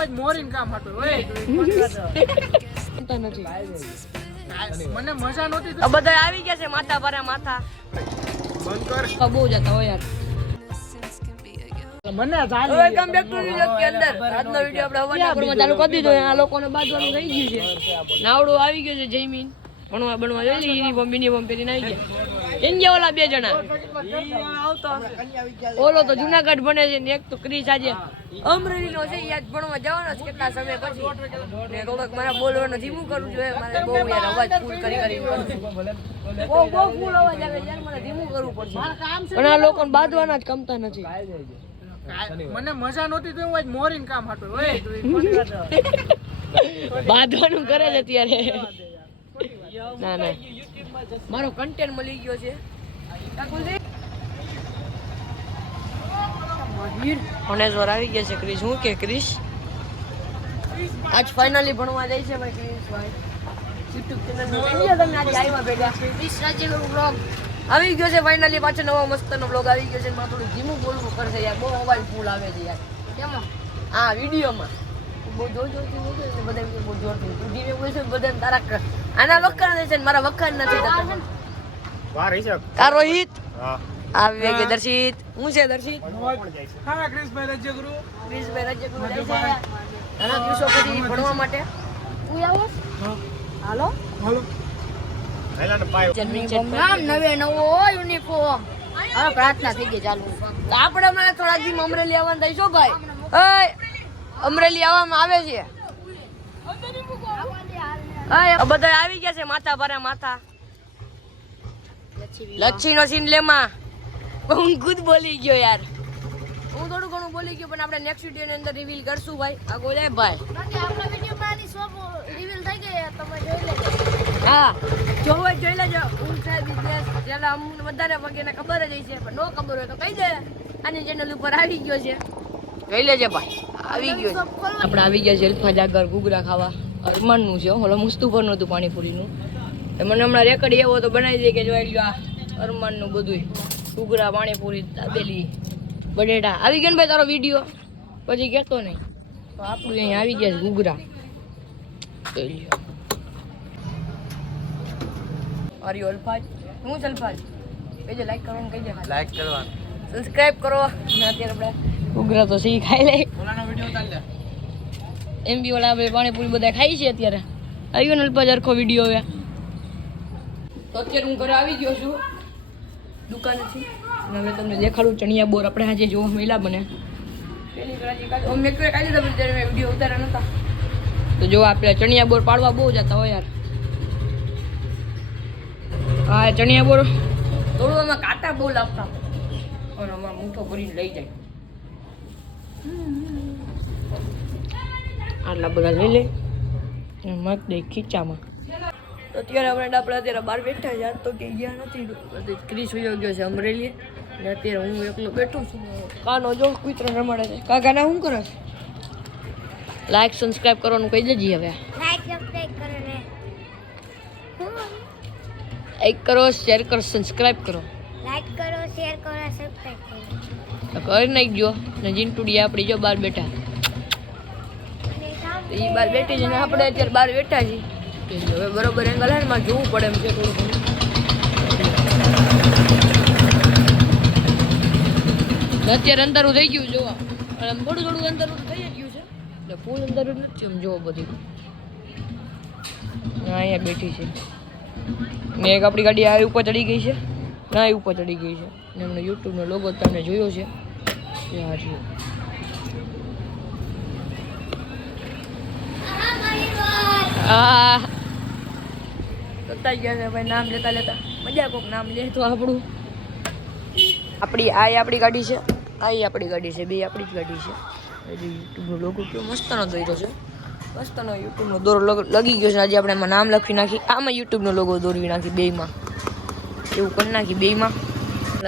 આજ મોરીન કામ હતું મને મજા નહોતી આ બધા આવી ગયા છે માથા ભરે માથા. આ બહુ જતા હોય યાર. મને વેલકમ બેક ટુ વિડિયો કે અંદર. આજનો વિડિયો આપણે અવાજ ચાલુ કરી દીધો આ લોકોને બાંધવાનું થઈ ગયું છે. નાવડું આવી ગયું છે જયમીન. ભણવા ભણવા જોઈ યુનિફોર્મ યુનિફોર્મ પહેરીને આવી ગયા. ગયા ઓલા બે જણા. ઓલો તો જુનાગઢ ભણે છે ને એક તો ક્રિશ આજે અમરેલી નો છે યાદ ભણવા જવાનો છે કેટલા સમય પછી. ને થોડોક મારે બોલવાનું ધીમું કરવું જોઈએ મારે બહુ યાર અવાજ ફૂલ કરી કરી બહુ બહુ ફૂલ અવાજ આવે યાર મને ધીમું કરવું પડશે. પણ આ લોકોને બાંધવાના જ કમતા નથી. મને મજા નહોતી તો હું આજ મોરીન કામ હતું બાંધવાનું કરે છે અત્યારે. ના ના. મારો કન્ટેન્ટ મળી ગયો છે. ભણેશ્વર આવી ગયા છે ક્રિશ. હું કે ક્રિશ? આજ ફાઇનલી ભણવા જાય છે ભાઈ ક્રિશ ભાઈ. યુટ્યુબ ચેનલ આવી ગયો છે ફાઇનલી પાછો નવો મસ્તનો બ્લોગ આવી ગયો છે. મારે થોડું ધીમું બોલવું પડશે યાર. બહુ અવાજ ફૂલ આવે છે યાર. કેમાં? હા વિડીયોમાં બહુ જોર જોરથી બોલતો એટલે બધા એમ કે બહુ જોરથી તું ધીમે બોલશે બધા તારા આના વખાણ છે ને મારા વખાણ નથી થતા આ રોહિત આવી ગયા દર્શિત. હું છે દર્શિત? હા ક્રિશભાઈ રાજ્યગુરુ. ક્રિશભાઈ રાજ્યગુરુ જાય છે. ઘણા દિવસો પછી ભણવા માટે. તું આવો. હાલો. હાલો. નવો યુનિફોર્મ હવે પ્રાર્થના થઈ ગઈ ચાલુ. તો આપણે હમણાં થોડા દી અમરેલી આવવાનું થઈ ભાઈ. અમરેલી આવવામાં આવે છે. બધા આવી ગયા છે માથા ભરે માથા. લચ્છી નો સીન લેમાં. હું ખુદ બોલી ગયો યાર. હું થોડું ઘણું બોલી ગયો પણ આપણે નેક્સ્ટ વીડિયો ની અંદર રિવીલ કરશું ભાઈ. આ ગોજાય ભાઈ. હા જોવે જોઈ લેજો. હું છે બિઝનેસ એટલે અમને વધારે વગેરે ખબર જ હશે પણ ન ખબર હોય તો કહી દે. આની ચેનલ ઉપર આવી ગયો છે. જોઈ લેજે ભાઈ. આવી ગયો આપણે આવી ગયા છે અલ્ફા જાગર ઘૂઘરા ખાવા. અરમાનનું છે ઓલો મુસ્તુફરનું હતું પાણીપુરીનું. એ મને હમણાં રેકર્ડ એવો તો બનાવી દે કે જોઈ લ્યો આ અરમાનનું બધું ઘૂઘરા પાણીપુરી દાબેલી બટેટા. આવી ગયો ને ભાઈ તારો વીડિયો? પછી કહેતો નહીં. તો આપણું અહીંયા આવી ગયા છે ઘૂઘરા. જોઈ લ્યો. આર અલ્ફાજ. હું અલ્ફાજ? કહીજે લાઈક કરવાનું કહીજે લાઈક કરવાનું. સબસ્ક્રાઇબ કરો. અને અત્યારે આપણે ઘૂઘરા તો સી ખાઈ એમ બી ઓલા આપણે પાણીપુરી બધા ખાઈ છે અત્યારે. આવ્યો ને અલ્પા જરખો વીડિયો હવે. તો અત્યારે હું ઘરે આવી ગયો છું. દુકાનથી અને હવે તમને દેખાડું ચણિયા બોર આપણે આજે જોવા મળ્યા બને પેલી મેં કોઈ કાલે મેં વીડિયો ઉતાર્યા નહોતા તો જો આપણે ચણિયા બોર પાડવા બહુ જતા હોય યાર. હા, ચણિયા બોર. થોડું આમાં કાંટા બહુ લાગતા. અને અમારા મૂઠો ભરીને લઈ જાય. આટલા બધા લઈ લે. મત દે ખીચામાં તો અત્યારે આપણે આપણે અત્યારે બહાર બેઠા યાર તો કે ગયા નથી. ક્રિશ ક્રિસ વયો ગયો છે અમરેલી. અને અત્યારે હું એકલો બેઠો છું. કાનો જો કુતરો રમાડે છે. કાકાના શું કરે છે? લાઈક સબસ્ક્રાઇબ કરવાનું કહી દેજી હવે. લાઈક કરો શેર કરો સબસ્ક્રાઇબ કરો. લાઈક કરો શેર કરો સબસ્ક્રાઇબ કરો. કરી નાખજો ને જીંટુડી આપણી જો બહાર બેઠા. એ બહાર બેઠી છે ને આપણે અત્યારે બહાર બેઠા છીએ. હવે બરોબર એંગલ ને જોવું પડે એમ છે અત્યારે અંધારું થઈ ગયું જોવા. અને થોડું થોડું અંધારું થઈ ગયું છે. એટલે ફૂલ અંધારું નથી આમ જોવો બધી. અહીંયા બેઠી છે. ને એક આપણી ગાડી આવી ઉપર ચડી ગઈ છે. ના ઉપર ચડી ગઈ છે. ને એમનો યુટ્યુબનો લોગો તમને જોયો છે. એ આ છે આ ગયા છે ભાઈ, નામ લેતા લેતા. મજા નામ લે આપણું. આપણી આ આપણી ગાડી છે. આ આપણી ગાડી છે, બે આપણી જ ગાડી છે. યુટ્યુબનો લોગો કેવો મસ્તનો દોર્યો છે. મસ્તનો યુટ્યુબનો દોરો લગ- ગયો છે. આજે આપણે એમાં નામ લખી નાખી. આમાં યુટ્યુબનો લોગો દોરવી નાખી બેયમાં. એવું કરી નાખી બેમાં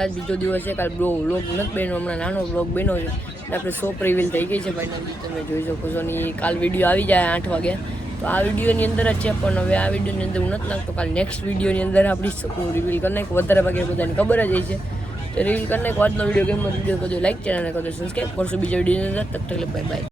આજ બીજો દિવસ છે, કાલ બ્લો વ્લોગ નથી બન્યો, હમણાં નાનો વ્લોગ બન્યો છે. આપણે શોપ રિવીલ થઈ ગઈ છે ફાઇનલી તમે જોઈ શકો છો ને કાલ વીડિયો આવી જાય આઠ વાગે. તો આ વિડીયોની અંદર જ છે, પણ હવે આ વિડીયોની અંદર હું નથી નાખતો કાલ નેક્સ્ટ વિડીયોની અંદર આપણી રિવીલ કરી નાખ વધારે ભાગે બધાને ખબર જ છે. તો રિવીલ કરી નાખ આજનો વીડિયો કેમ વીડિયો કરજો લાઈક ચેનલ કરજો સબસ્ક્રાઈબ કરશો બીજા વિડીયોની અંદર. તક તક બાય બાય